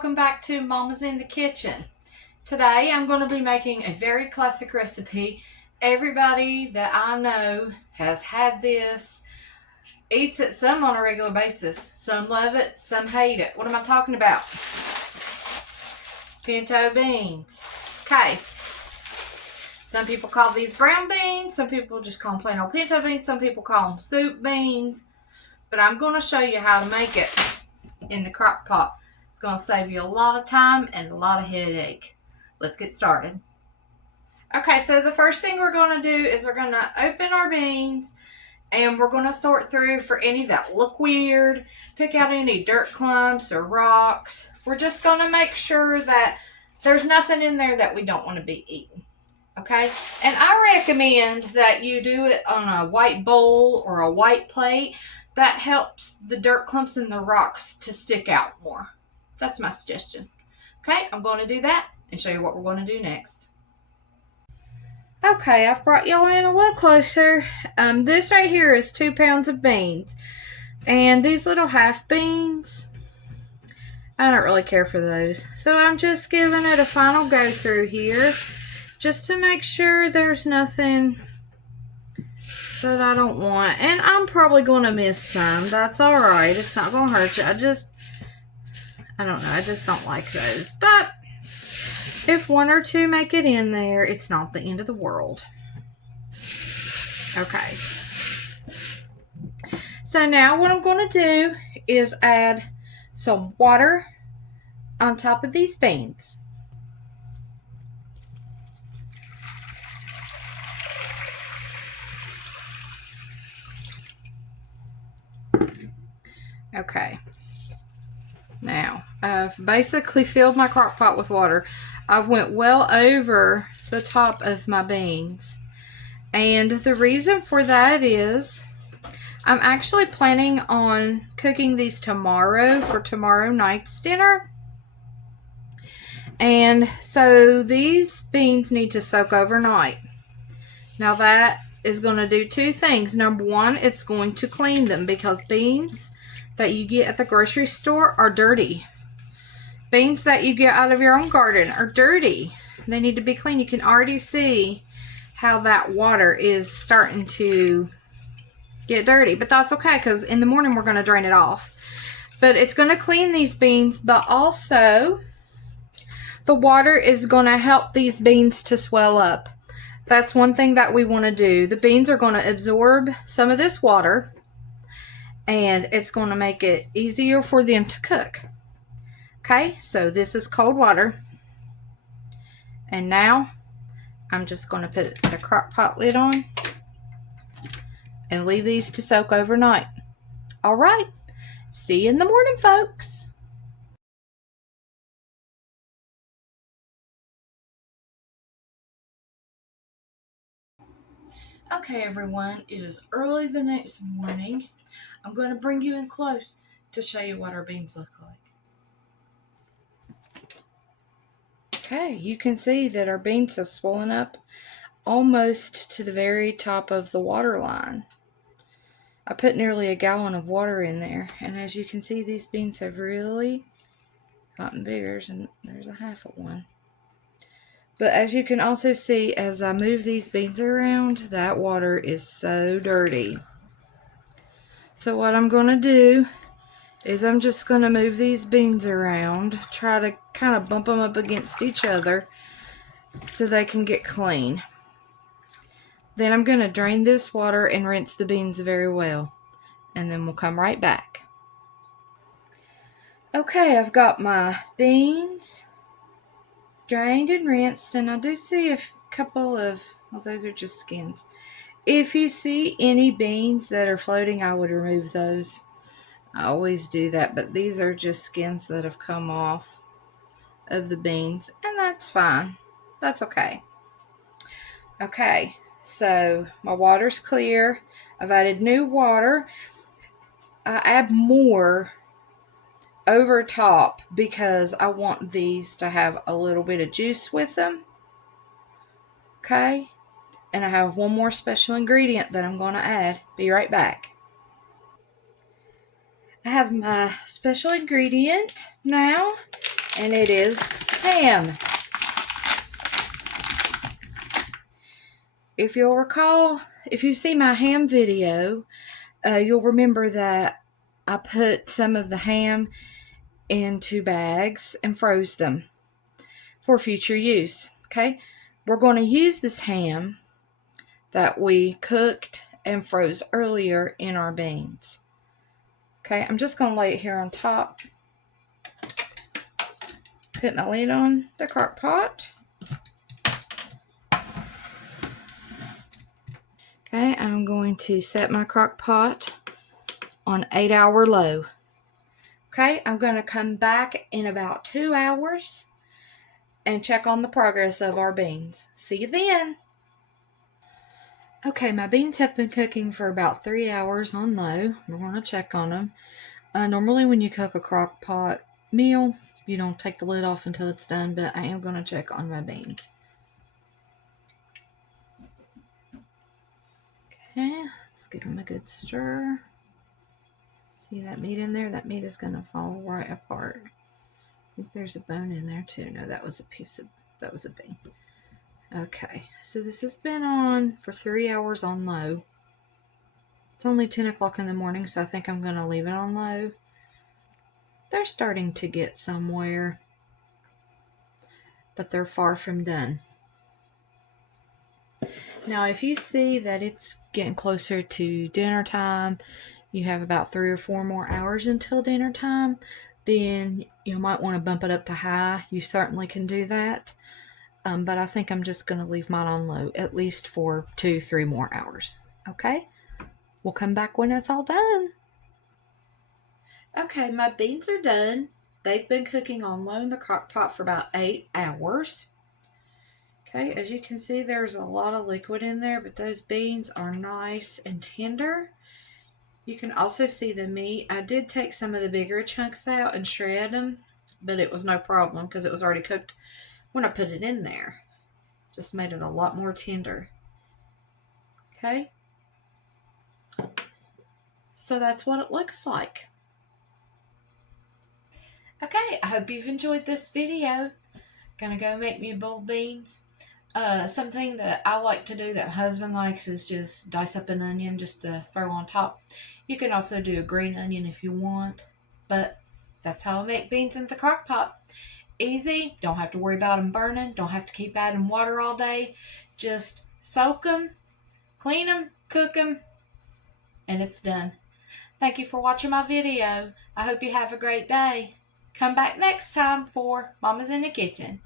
welcome back to Mama's in the Kitchen. Today I'm going to be making a very classic recipe. Everybody that I know has had this, eats it some on a regular basis. Some love it, some hate it. What am I talking about? Pinto beans. Okay. Some people call these brown beans. Some people just call them plain old pinto beans. Some people call them soup beans. But I'm going to show you how to make it in the crock pot. It's going to save you a lot of time and a lot of headache. Let's get started. Okay, so the first thing we're going to do is we're going to open our beans and we're going to sort through for any that look weird, pick out any dirt clumps or rocks. We're just going to make sure that there's nothing in there that we don't want to be eating. Okay, and I recommend that you do it on a white bowl or a white plate. That helps the dirt clumps and the rocks to stick out more. That's my suggestion. Okay, I'm going to do that and show you what we're going to do next. Okay, I've brought y'all in a little closer. This right here is 2 pounds of beans. And these little half beans, I don't really care for those. So I'm just giving it a final go through here, just to make sure there's nothing that I don't want. And I'm probably going to miss some. That's alright. It's not going to hurt you. I don't know. I just don't like those. But if 1 or 2 make it in there, it's not the end of the world. Okay. So now what I'm going to do is add some water on top of these beans. Okay, now I've basically filled my crock pot with water. I've went well over the top of my beans, and the reason for that is I'm actually planning on cooking these tomorrow for tomorrow night's dinner. And so these beans need to soak overnight. Now that is going to do 2 things. Number 1, it's going to clean them, because beans that you get at the grocery store are dirty. Beans that you get out of your own garden are dirty. They need to be clean. You can already see how that water is starting to get dirty, but that's okay, because in the morning we're going to drain it off. But it's going to clean these beans, but also the water is going to help these beans to swell up. That's one thing that we want to do. The beans are going to absorb some of this water, and it's going to make it easier for them to cook. Okay, so this is cold water. And now I'm just going to put the crock pot lid on and leave these to soak overnight. All right, see you in the morning, folks. Okay, everyone, it is early the next morning. I'm going to bring you in close to show you what our beans look like. Okay, you can see that our beans have swollen up almost to the very top of the water line. I put nearly a gallon of water in there, and as you can see, these beans have really gotten bigger, and there's a half of one. But as you can also see, as I move these beans around, that water is so dirty. So what I'm going to do is I'm just going to move these beans around, try to kind of bump them up against each other so they can get clean. Then I'm going to drain this water and rinse the beans very well, and then we'll come right back. Okay, I've got my beans drained and rinsed, and I do see a couple of, well, those are just skins. If you see any beans that are floating, I would remove those. I always do that, but these are just skins that have come off of the beans, and that's fine. That's okay. Okay, so my water's clear. I've added new water. I add more over top because I want these to have a little bit of juice with them. Okay, and I have one more special ingredient that I'm going to add. Be right back. I have my special ingredient now, and it is ham. If you'll recall, if you see my ham video, you'll remember that I put some of the ham into bags and froze them for future use. Okay, we're going to use this ham that we cooked and froze earlier in our beans. Okay, I'm just going to lay it here on top. Put my lid on the crock pot. Okay, I'm going to set my crock pot on 8-hour low. Okay, I'm going to come back in about 2 hours and check on the progress of our beans. See you then. Okay, my beans have been cooking for about 3 hours on low. We're going to check on them. Normally when you cook a crock pot meal, you don't take the lid off until it's done, but I am going to check on my beans. Okay, let's give them a good stir. See that meat in there? That meat is going to fall right apart. I think there's a bone in there too. No, that was a bean. Okay, so this has been on for 3 hours on low. It's only 10 o'clock in the morning, so I think I'm going to leave it on low. They're starting to get somewhere, but they're far from done. Now, if you see that it's getting closer to dinner time, you have about 3 or 4 more hours until dinner time, then you might want to bump it up to high. You certainly can do that. But I think I'm just going to leave mine on low, at least for 2-3 more hours. Okay? We'll come back when it's all done. Okay, my beans are done. They've been cooking on low in the crock pot for about 8 hours. Okay, as you can see, there's a lot of liquid in there, but those beans are nice and tender. You can also see the meat. I did take some of the bigger chunks out and shred them, but it was no problem because it was already cooked when I put it in there. Just made it a lot more tender. Okay, so that's what it looks like. Okay, I hope you've enjoyed this video. Gonna go make me a bowl of beans. Something that I like to do that my husband likes is just dice up an onion just to throw on top. You can also do a green onion if you want, but that's how I make beans in the crock pot. Easy, don't have to worry about them burning, don't have to keep adding water all day. Just soak them, clean them, cook them, and it's done. Thank you for watching my video. I hope you have a great day. Come back next time for Mama's in the Kitchen.